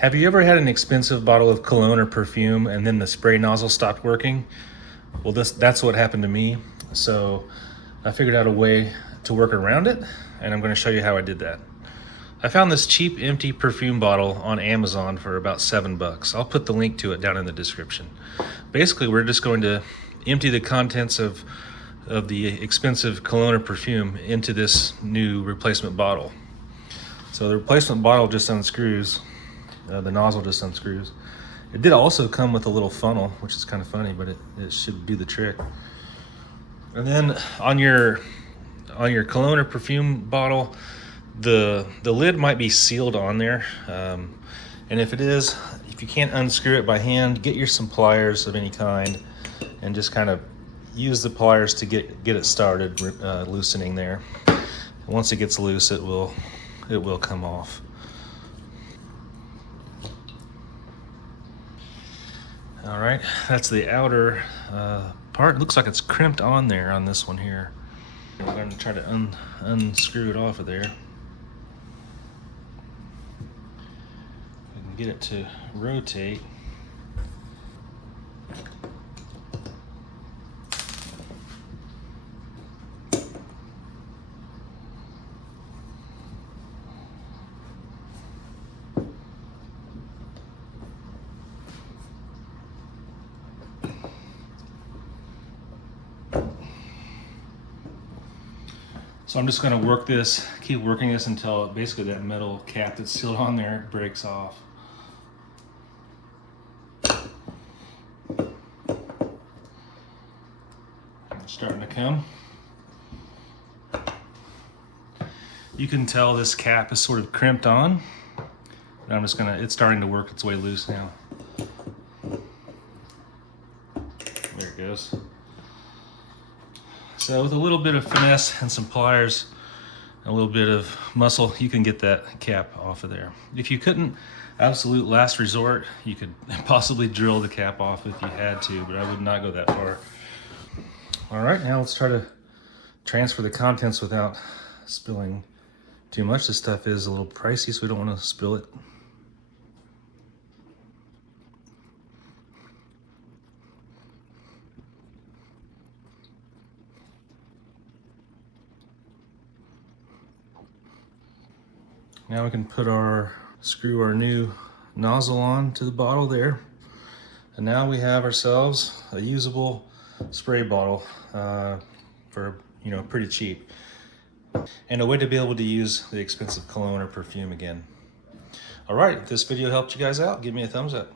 Have you ever had an expensive bottle of cologne or perfume and then the spray nozzle stopped working? Well, that's what happened to me. So I figured out a way to work around it, and I'm going to show you how I did that. I found this cheap empty perfume bottle on Amazon for about $7. I'll put the link to it down in the description. Basically, we're just going to empty the contents of the expensive cologne or perfume into this new replacement bottle. So the replacement bottle just unscrews. The nozzle just unscrews. It did also come with a little funnel, which is kind of funny, but it should do the trick. And then on your cologne or perfume bottle, the lid might be sealed on there. And if it is, if you can't unscrew it by hand, get some pliers of any kind and just kind of use the pliers to get it started loosening there. And once it gets loose, it will come off. All right, that's the outer part. It looks like it's crimped on there on this one here. I'm going to try to unscrew it off of there. I can get it to rotate. So I'm just going to keep working this until basically that metal cap that's sealed on there breaks off. It's starting to come. You can tell this cap is sort of crimped on. And it's starting to work its way loose now. There it goes. So with a little bit of finesse and some pliers, a little bit of muscle, you can get that cap off of there. If you couldn't, absolute last resort, you could possibly drill the cap off if you had to, but I would not go that far. All right, now let's try to transfer the contents without spilling too much. This stuff is a little pricey, so we don't want to spill it. Now we can screw our new nozzle on to the bottle there. And now we have ourselves a usable spray bottle for, pretty cheap. And a way to be able to use the expensive cologne or perfume again. All right, if this video helped you guys out, give me a thumbs up.